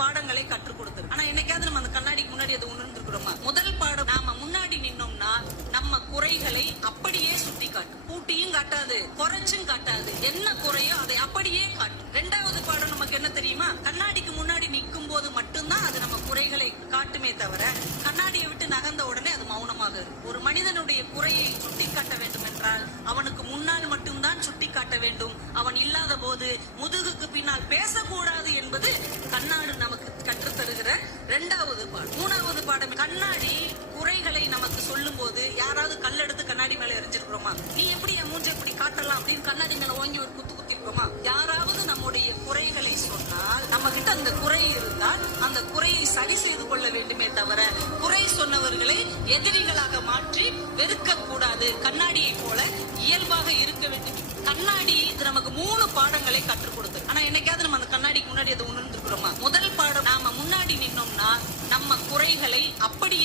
பாடங்களை கற்றுக் கொடுத்தது. ஆனா என்னைக்காவது நம்ம அந்த கண்ணாடிக்கு முன்னாடி அது உணர்ந்துருக்கிறோமா? முதல் பாடம், நாம முன்னாடி நின்னோம்னா நம்ம குறைகளை அப்படியே சுட்டி காட்டும். கூட்டியும் காட்டாது, குறைச்சும் காட்டாது. என்ன குறையோ அதை அப்படியே காட்டும். இரண்டாவது பாடம் நமக்கு என்ன தெரியுமா? கண்ணாடிக்கு முன்னாடி நிற்கும் போது மட்டும்தான் அது நம்ம குறைகளை காட்டுமே தவிர, கண்ணாடியை விட்டு நகர்ந்த உடனே அது மௌனமாக இருக்கும். ஒரு மனிதனுடைய குறையை சுட்டி காட்ட வேண்டும் என்றால் அவனுக்கு முன்னால் மட்டும்தான் சுட்டி காட்ட வேண்டும். அவன் இல்லாத போது முதுகுக்கு பின்னால் பேசக்கூடாது என்பது கண்ணாடி நமக்கு கற்றுத்தருகிற இரண்டாவது பாடம். மூணாவது பாடம், கண்ணாடி குறைகளை நமக்கு சொல்லும் போது யாராவது கல்லெடுத்து கண்ணாடி மேல எரிஞ்சிருக்கிறோமா? நீ எப்படி என் மூஞ்சை இப்படி காட்டலாம் அப்படின்னு கண்ணாடி மேல வாங்கி ஒரு குத்து குத்திருக்கோமா? யாராவது நம்முடைய குறைகளை சொன்னால், நம்ம கிட்ட அந்த குறை இருந்தால் அந்த குறையை சரி செய்து கொள்ள வேண்டுமே தவிர, குறை சொன்னவர்களை எதிரிகளாக மாற்றி வெறுக்க கூடாது. கண்ணாடியை போல இயல்பாக இருக்க வேண்டும். கண்ணாடி இது நமக்கு 3 பாடங்களை கற்றுக் கொடுத்தது. ஆனா என்னைக்காவது நம்ம அந்த கண்ணாடிக்கு முன்னாடி அதை உணர்ந்துருக்கிறோமா? முதல் பாடம், நாம முன்னாடி நின்னோம்னா நம்ம குறைகளை அப்படி